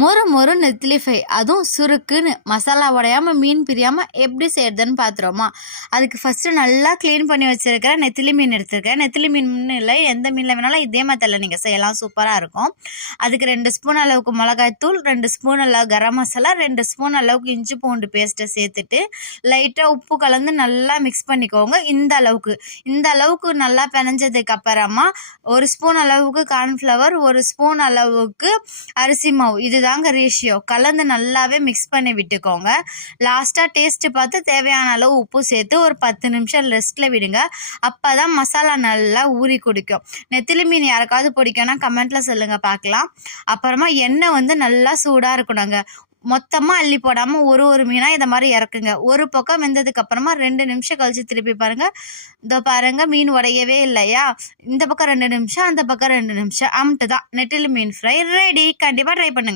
மொறு மொறு நெத்திலி ஃப்ரை, அதுவும் சுருக்குன்னு மசாலா உடையாமல் மீன் பிரியாமல் எப்படி செய்யறதுன்னு பார்த்துருவோமா. அதுக்கு ஃபஸ்ட்டு நல்லா க்ளீன் பண்ணி வச்சுருக்கிறேன். நெத்திலி மீன் எடுத்துருக்கேன். நெத்திலி மீன் இல்லை, எந்த மீனில் வேணாலும் இதே மெத்தடில் நீங்கள் செய்யலாம், சூப்பராக இருக்கும். அதுக்கு 2 ஸ்பூன் அளவுக்கு மிளகாய்த்தூள், 2 ஸ்பூன் அளவு கரம் மசாலா, 2 ஸ்பூன் அளவுக்கு இஞ்சி பூண்டு பேஸ்ட்டை சேர்த்துட்டு லைட்டாக உப்பு கலந்து நல்லா மிக்ஸ் பண்ணிக்கோங்க. இந்த அளவுக்கு நல்லா பிணைஞ்சதுக்கு அப்புறமா 1 ஸ்பூன் அளவுக்கு கார்ன்ஃப்ளவர், 1 ஸ்பூன் அளவுக்கு அரிசி மாவு, இதுதாங்க ரேஷியோ. கலந்து நல்லாவே மிக்ஸ் பண்ணி விட்டுக்கோங்க. லாஸ்ட்டாக டேஸ்ட்டு பார்த்து தேவையான அளவு உப்பு சேர்த்து ஒரு 10 நிமிஷம் ரெஸ்ட்டில் விடுங்க. அப்போ தான் மசாலா நல்லா ஊறி குடிக்கும். நெத்திலி மீன் யாருக்காவது பிடிக்கும்னா கமெண்ட்டில் சொல்லுங்கள் பார்க்கலாம். அப்புறமா எண்ணெய் நல்லா சூடாக இருக்கணுங்க. மொத்தமாக அள்ளி போடாமல் ஒரு மீனாக இதை மாதிரி இறக்குங்க. ஒரு பக்கம் வெந்ததுக்கு அப்புறமா 2 நிமிஷம் கழித்து திருப்பி பாருங்கள். இதோ பாருங்கள், மீன் உடையவே இல்லையா. இந்த பக்கம் 2 நிமிஷம், அந்த பக்கம் 2 நிமிஷம், அம்ட்டு தான் நெத்திலி மீன் ஃப்ரை ரெடி. கண்டிப்பாக ட்ரை பண்ணுங்கள்.